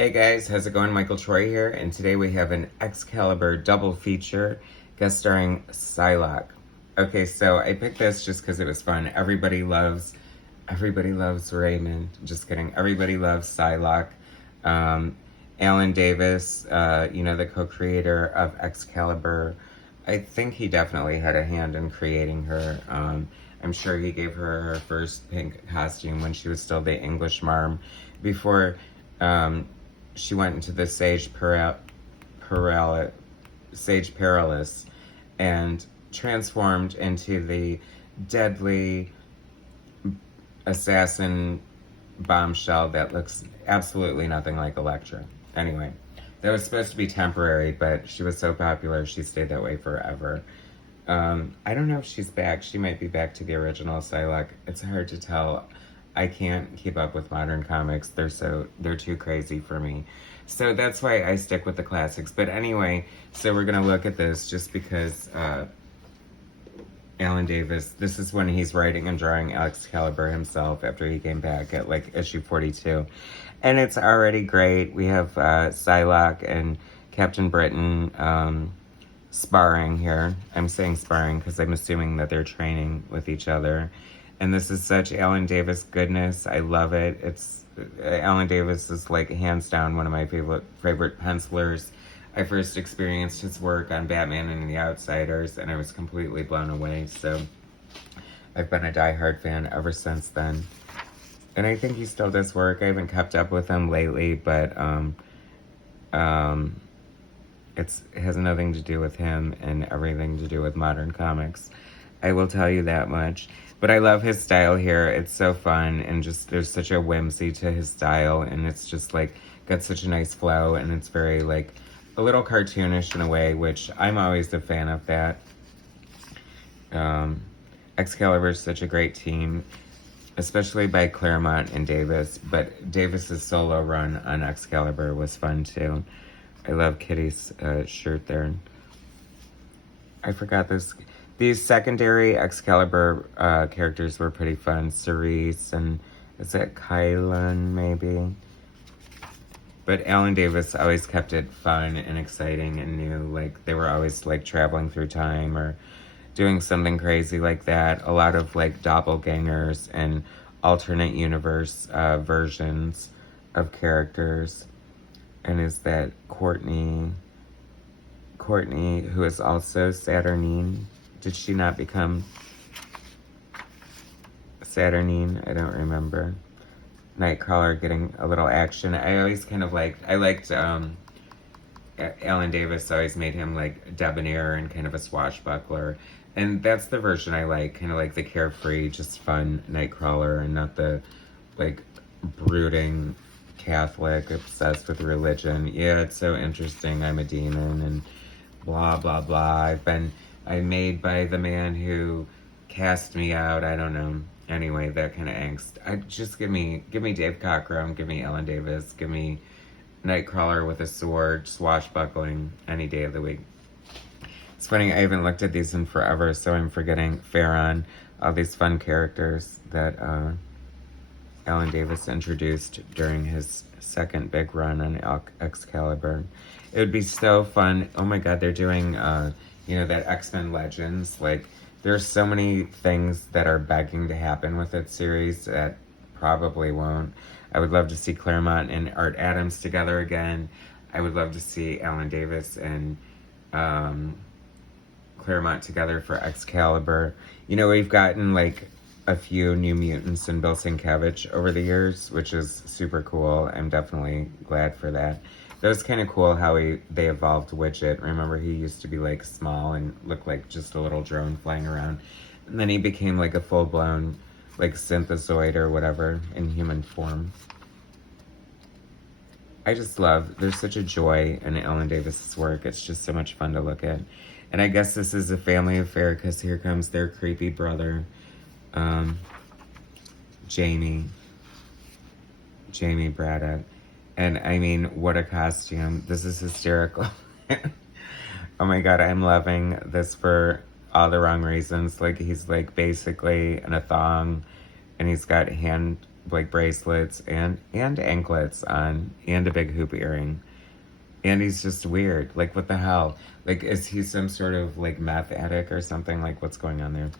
Hey guys, how's it going? Michael Troy here, and today we have an Excalibur double feature guest starring Psylocke. Okay, so I picked this just because it was fun. Everybody loves Raymond. Just kidding. Everybody loves Psylocke. Alan Davis, the co-creator of Excalibur. I think he definitely had a hand in creating her. I'm sure he gave her her first pink costume when she was still the English marm before she went into the Sage Perilous and transformed into the deadly assassin bombshell that looks absolutely nothing like Elektra. Anyway, that was supposed to be temporary, but she was so popular, she stayed that way forever. I don't know if she's back. She might be back to the original Psylocke. It's hard to tell. I can't keep up with modern comics. They're too crazy for me. So that's why I stick with the classics. But anyway, so we're gonna look at this just because Alan Davis, this is when he's writing and drawing Excalibur himself after he came back at like issue 42. And it's already great. We have Psylocke and Captain Britain sparring here. I'm saying sparring because I'm assuming that they're training with each other. And this is such Alan Davis goodness. I love it. Alan Davis is like hands down one of my favorite pencilers. I first experienced his work on Batman and the Outsiders, and I was completely blown away. So I've been a diehard fan ever since then. And I think he still does work. I haven't kept up with him lately, but it has nothing to do with him and everything to do with modern comics. I will tell you that much. But I love his style here. It's so fun, and just there's such a whimsy to his style, and it's just like got such a nice flow, and it's very like a little cartoonish in a way, which I'm always a fan of that. Excalibur is such a great team, especially by Claremont and Davis, but Davis's solo run on Excalibur was fun too. I love Kitty's shirt there. I forgot this. These secondary Excalibur characters were pretty fun. Cerise and is that Kylan maybe? But Alan Davis always kept it fun and exciting and new. Like they were always like traveling through time or doing something crazy like that. A lot of like doppelgangers and alternate universe versions of characters. And is that Courtney, who is also Saturnine? Did she not become Saturnine? I don't remember. Nightcrawler getting a little action. I always kind of liked Alan Davis always made him like debonair and kind of a swashbuckler. And that's the version I like, kind of like the carefree, just fun Nightcrawler and not the like brooding Catholic obsessed with religion. Yeah, it's so interesting. I'm a demon and blah, blah, blah. I'm made by the man who cast me out. I don't know. Anyway, that kind of angst. Just give me Dave Cockrum, give me Alan Davis, give me Nightcrawler with a sword, swashbuckling any day of the week. It's funny, I haven't looked at these in forever, so I'm forgetting Farron, all these fun characters that Alan Davis introduced during his second big run on Excalibur. It would be so fun. Oh my god, they're doing that X-Men Legends. Like, there's so many things that are begging to happen with that series that probably won't. I would love to see Claremont and Art Adams together again. I would love to see Alan Davis and Claremont together for Excalibur. We've gotten like a few New Mutants and Bill Sienkiewicz over the years, which is super cool. I'm definitely glad for that. That was kind of cool how they evolved Widget. Remember, he used to be like small and looked like just a little drone flying around. And then he became like a full-blown like synthezoid or whatever in human form. I just love, there's such a joy in Alan Davis's work. It's just so much fun to look at. And I guess this is a family affair because here comes their creepy brother, Jamie Braddock. And I mean, what a costume. This is hysterical. Oh my god, I'm loving this for all the wrong reasons. Like, he's like basically in a thong and he's got like bracelets and anklets on, and a big hoop earring. And he's just weird. Like, what the hell? Like, is he some sort of, like, meth addict or something? Like, what's going on there?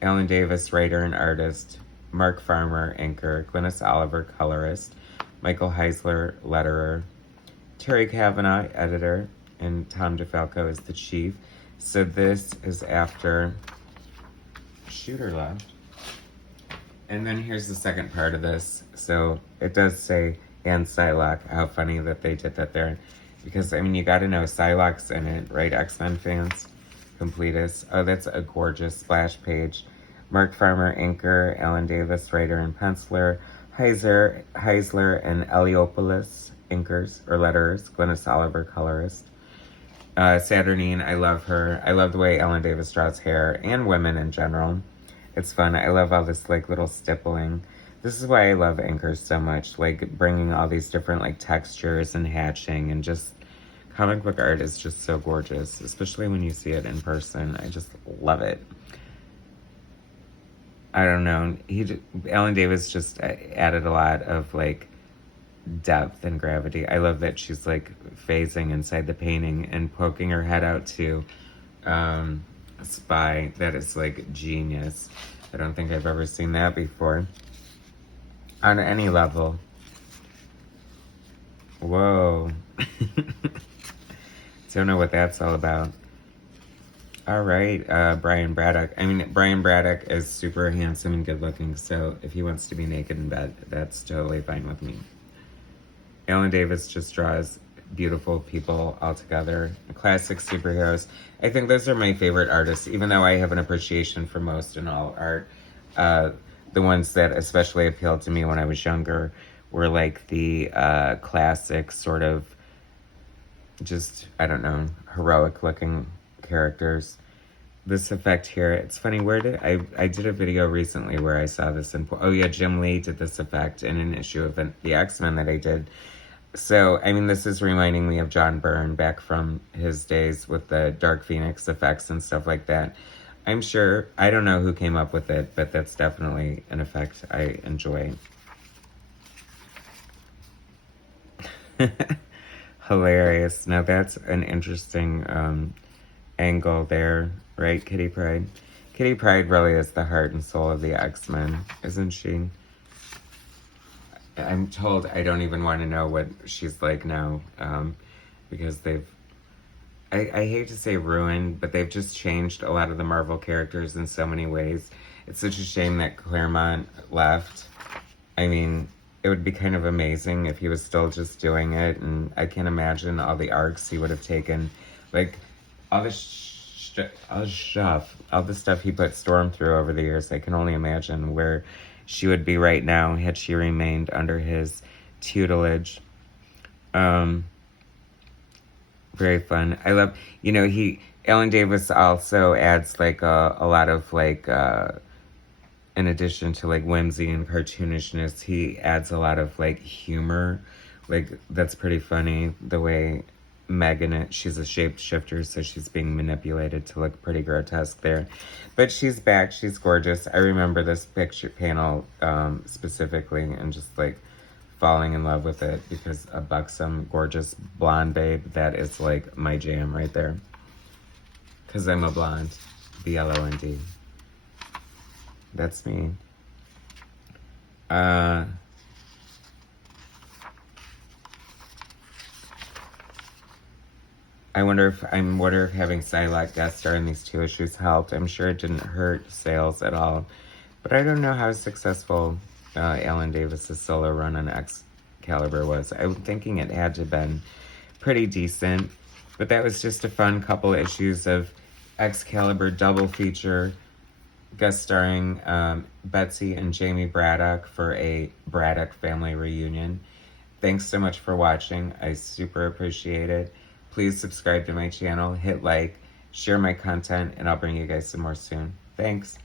Alan Davis, writer and artist. Mark Farmer, inker. Glynis Oliver, colorist. Michael Heisler, letterer. Terry Kavanagh, editor. And Tom DeFalco is the chief. So this is after Shooter left. And then here's the second part of this. So it does say, and Psylocke. How funny that they did that there. Because, I mean, you got to know Psylocke's in it, right, X-Men fans? Completists. Oh, that's a gorgeous splash page. Mark Farmer, inker. Alan Davis, writer and penciler. Heisler and Eliopoulos, inkers, or letterers. Glynis Oliver, colorist. Saturnine, I love her. I love the way Alan Davis draws hair, and women in general. It's fun. I love all this, like, little stippling. This is why I love inkers so much, like, bringing all these different, like, textures and hatching, and just, comic book art is just so gorgeous, especially when you see it in person. I just love it. I don't know. Alan Davis just added a lot of, like, depth and gravity. I love that she's, like, phasing inside the painting and poking her head out to spy. That is, like, genius. I don't think I've ever seen that before. On any level. Whoa. Don't know what that's all about. All right, Brian Braddock. I mean, Brian Braddock is super handsome and good looking, so if he wants to be naked in bed, that's totally fine with me. Alan Davis just draws beautiful people all together. Classic superheroes. I think those are my favorite artists, even though I have an appreciation for most and all art. The ones that especially appealed to me when I was younger were like the classic sort of just, I don't know, heroic looking characters. This effect here, it's funny, where did I did a video recently where I saw this in, oh yeah, Jim Lee did this effect in an issue of the X-Men that I did. So, I mean, this is reminding me of John Byrne back from his days with the Dark Phoenix effects and stuff like that. I'm sure, I don't know who came up with it, but that's definitely an effect I enjoy. Hilarious. Now that's an interesting angle there, right, Kitty Pryde? Kitty Pryde really is the heart and soul of the X-Men, isn't she? I'm told I don't even want to know what she's like now, because I hate to say ruined, but they've just changed a lot of the Marvel characters in so many ways. It's such a shame that Claremont left. I mean, it would be kind of amazing if he was still just doing it, and I can't imagine all the arcs he would have taken. Like, all the stuff he put Storm through over the years. I can only imagine where she would be right now had she remained under his tutelage. Very fun. I love, Alan Davis also adds like a lot of like, in addition to like whimsy and cartoonishness, he adds a lot of like humor. Like, that's pretty funny, the way Megan, she's a shapeshifter, so she's being manipulated to look pretty grotesque there. But she's back, she's gorgeous. I remember this picture panel specifically, and just like falling in love with it, because a buxom, gorgeous blonde babe, that is like my jam right there. Because I'm a blonde, B-L-O-N-D. That's me. I wonder if having Psylocke guest star in these 2 issues helped. I'm sure it didn't hurt sales at all. But I don't know how successful Alan Davis's solo run on Excalibur was. I'm thinking it had to have been pretty decent. But that was just a fun couple issues of Excalibur double feature, guest starring Betsy and Jamie Braddock for a Braddock family reunion. Thanks so much for watching. I super appreciate it. Please subscribe to my channel, hit like, share my content, and I'll bring you guys some more soon. Thanks.